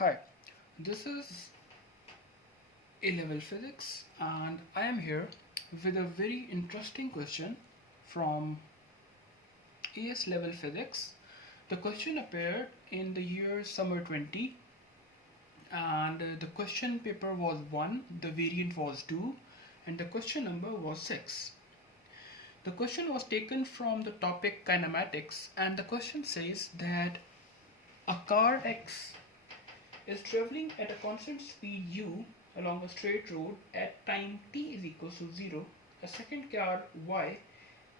Hi, this is A-level physics and I am here with a very interesting question from AS level physics. The question appeared in the year summer 20 and the question paper was 1, the variant was 2 and the question number was 6. The question was taken from the topic kinematics and the question says that a car X is traveling at a constant speed u along a straight road at time t is equals to 0. A second car y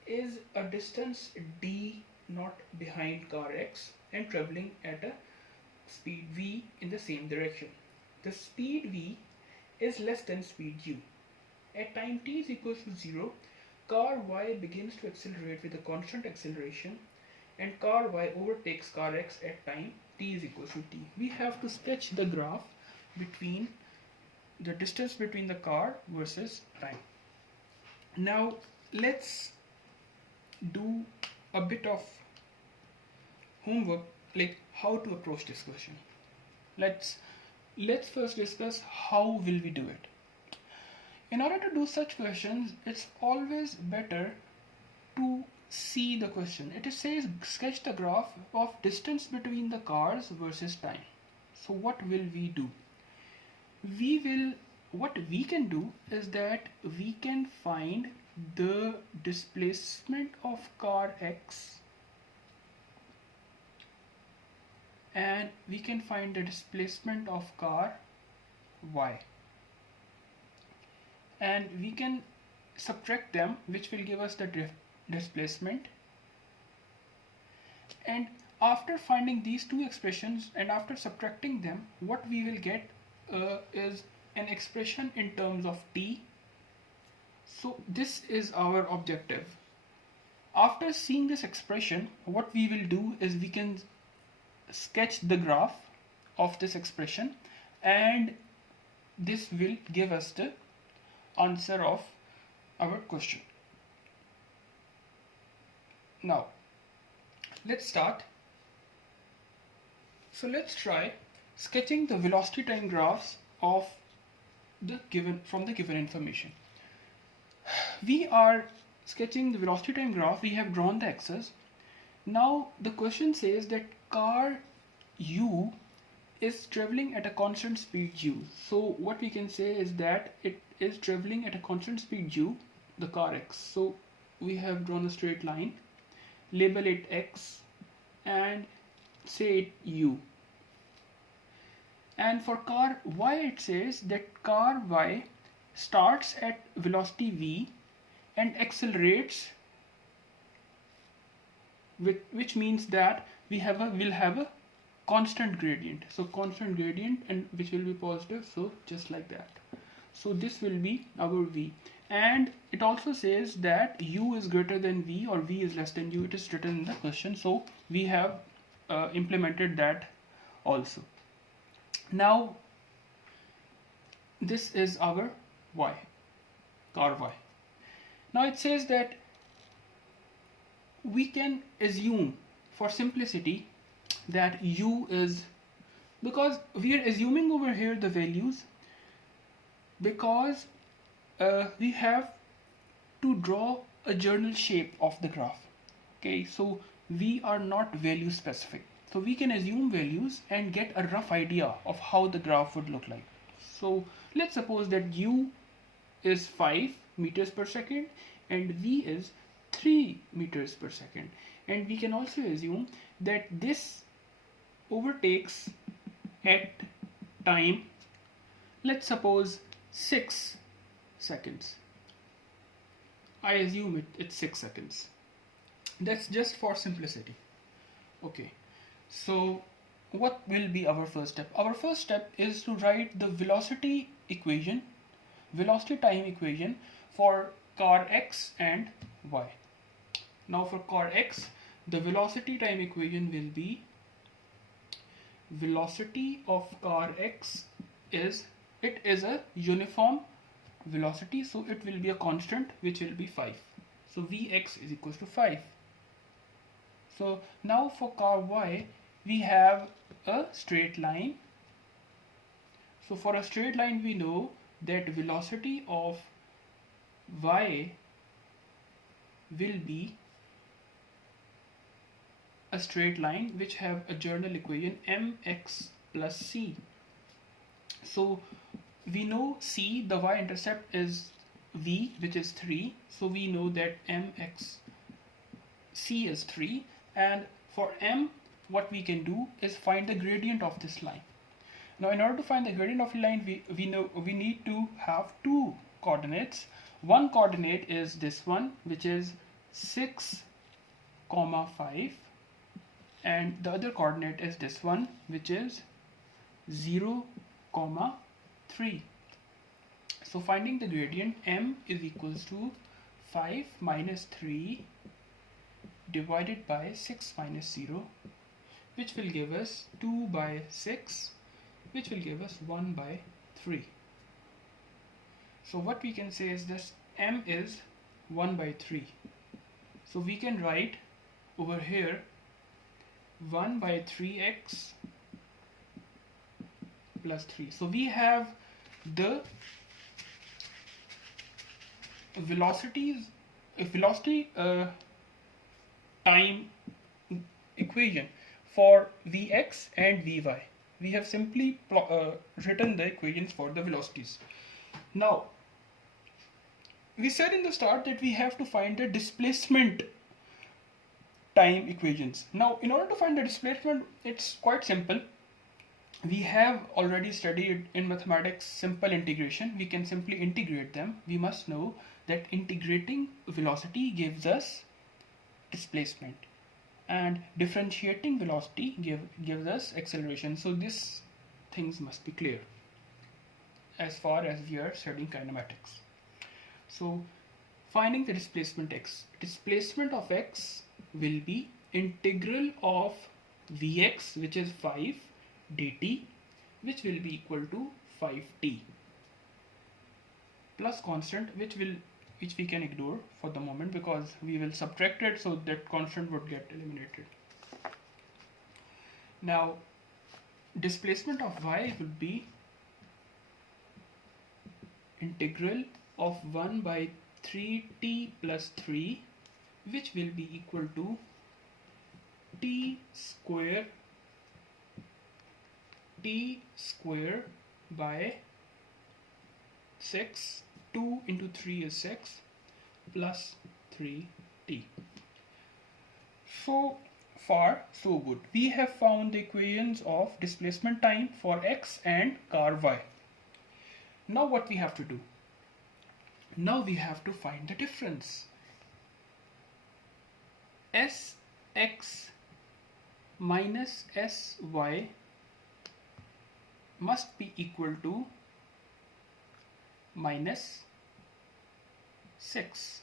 is a distance d not behind car x and traveling at a speed v in the same direction. The speed v is less than speed u. At time t is equals to 0, car y begins to accelerate with a constant acceleration and car y overtakes car x at time t is equals to t. We have to sketch the graph between the distance between the car versus time. Now let's do a bit of homework, like how to approach this question. Let's first discuss how will we do it. In order to do such questions, it's always better to see the question. It says sketch the graph of distance between the cars versus time. So what will we do? What we can do is that we can find the displacement of car x and we can find the displacement of car y, and we can subtract them, which will give us the displacement. And after finding these two expressions and after subtracting them, what we will get is an expression in terms of t. So this is our objective. After seeing this expression, what we will do is we can sketch the graph of this expression and this will give us the answer of our question. Now let's start. So let's try sketching the velocity time graphs of the given information. We are sketching the velocity time graph. We have drawn the axis. Now the question says that car u is traveling at a constant speed u. So what we can say is that it is traveling at a constant speed u, the car x. So we have drawn a straight line, label it x and say it u. And for car y, it says that car y starts at velocity v and accelerates, which means that we'll have a constant gradient. So constant gradient, and which will be positive, so just like that. So this will be our v, and it also says that u is greater than v or v is less than u. It is written in the question, so we have implemented that also. Now this is our y, car y. Now it says that we can assume for simplicity that u is, because we are assuming over here the values because we have to draw a journal shape of the graph. Okay, so we are not value specific. So we can assume values and get a rough idea of how the graph would look like. So let's suppose that u is 5 meters per second and v is 3 meters per second. And we can also assume that this overtakes at time, let's suppose 6 seconds. I assume it's 6 seconds. That's just for simplicity. Okay, so what will be our first step? Our first step is to write the velocity time equation for car x and y. Now for car x, the velocity time equation will be velocity of car x is a uniform velocity, so it will be a constant which will be 5. So Vx is equals to 5. So now for car y, we have a straight line So for a straight line, we know that velocity of y will be a straight line which have a journal equation mx plus c. So we know c, the y-intercept is v, which is 3. So we know that mx c is 3, and for m, what we can do is find the gradient of this line. Now in order to find the gradient of a line, we know we need to have two coordinates. One coordinate is this one, which is 6, 5, and the other coordinate is this one, which is 0, 3. So finding the gradient, m is equals to 5 minus 3 divided by 6 minus 0, which will give us 2 by 6, which will give us 1 by 3. So what we can say is this, m is 1 by 3. So we can write over here 1 by 3x plus 3. So we have the velocity time equation for Vx and Vy. We have simply written the equations for the velocities. Now, we said in the start that we have to find the displacement time equations. Now, in order to find the displacement, it's quite simple. We have already studied in mathematics simple integration. We can simply integrate them. We must know that integrating velocity gives us displacement, and differentiating velocity gives us acceleration. So these things must be clear as far as we are studying kinematics. So finding the displacement x. Displacement of x will be integral of Vx, which is 5 dt, which will be equal to 5t, plus constant, which we can ignore for the moment because we will subtract it, so that constant would get eliminated. Now displacement of y would be integral of 1 by 3t plus 3, which will be equal to t square by 6, 2 into 3 is 6, plus 3t. So far so good. We have found the equations of displacement time for x and car y. Now what we have to do? Now we have to find the difference. Sx minus sy must be equal to minus 6.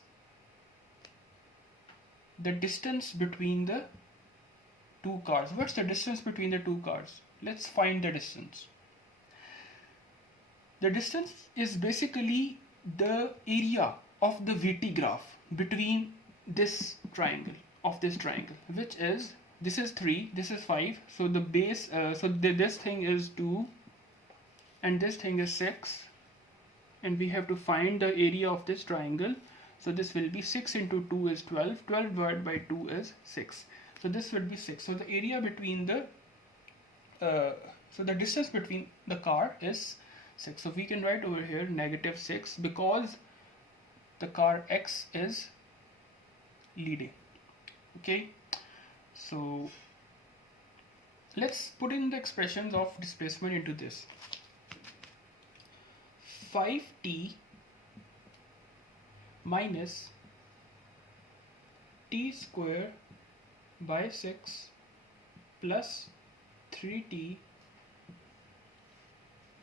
The distance between the two cars. What's the distance between the two cars? Let's find the distance. The distance is basically the area of the VT graph between this triangle, which is, this is 3, this is 5, so the base, this thing is 2 and this thing is 6, and we have to find the area of this triangle. So this will be 6 into 2 is 12, 12 divided by 2 is 6, so this would be 6. So the area between the so the distance between the car is 6. So we can write over here negative 6 because the car X is leading. Okay, so let's put in the expressions of displacement into this. 5t minus t square by 6 plus 3t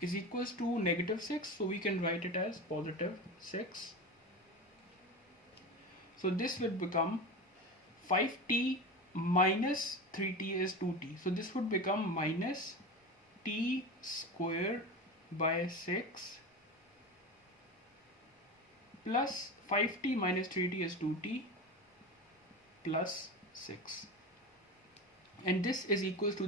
is equals to negative 6, so we can write it as positive 6. So this will become 5t minus 3t is 2t, so this would become minus t square by 6 plus 5t minus 3t is 2t plus 6, and this is equals to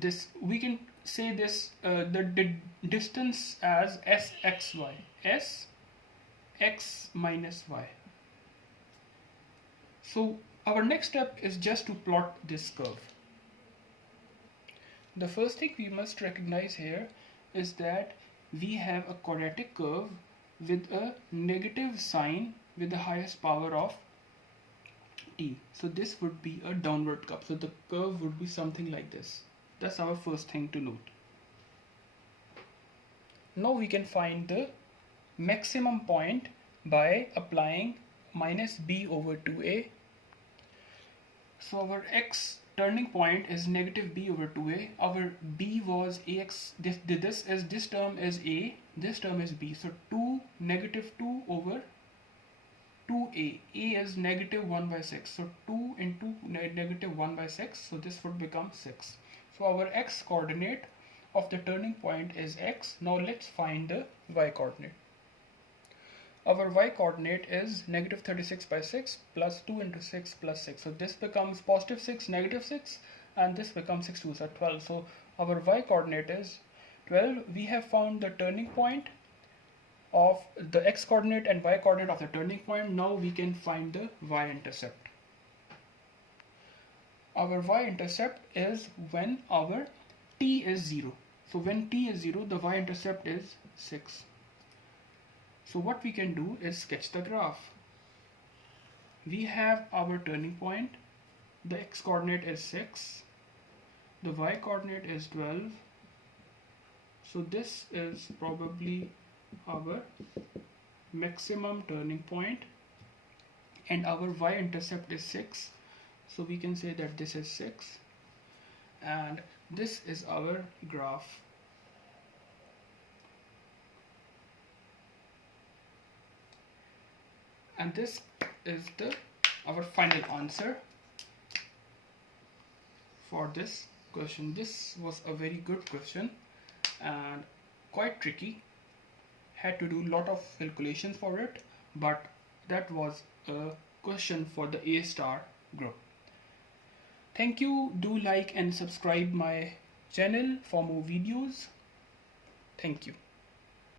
this, we can say this the distance as sxy, s x minus y. So our next step is just to plot this curve. The first thing we must recognize here is that we have a quadratic curve with a negative sign with the highest power of t. So this would be a downward curve. So the curve would be something like this. That's our first thing to note. Now we can find the maximum point by applying minus b over 2a. So our x turning point is negative b over 2a. Our b was ax. This term is a. This term is b. So 2 negative 2 over 2a. A is negative 1 by 6. So 2 into negative 1 by 6. So this would become 6. So our x coordinate of the turning point is x. Now let's find the y coordinate. Our y coordinate is negative 36 by 6 plus 2 into 6 plus 6. So this becomes positive 6, negative 6, and this becomes 6 2s are 12. So our y coordinate is 12. We have found the turning point of the x coordinate and y coordinate of the turning point. Now we can find the y-intercept. Our y-intercept is when our t is 0. So when t is 0, the y-intercept is 6. So what we can do is sketch the graph. We have our turning point. The x coordinate is 6. The y coordinate is 12. So this is probably our maximum turning point, and our y-intercept is 6. So we can say that this is 6, and this is our graph. And this is our final answer for this question. This was a very good question and quite tricky. Had to do a lot of calculations for it, but that was a question for the A star group. Thank you. Do like and subscribe my channel for more videos. Thank you.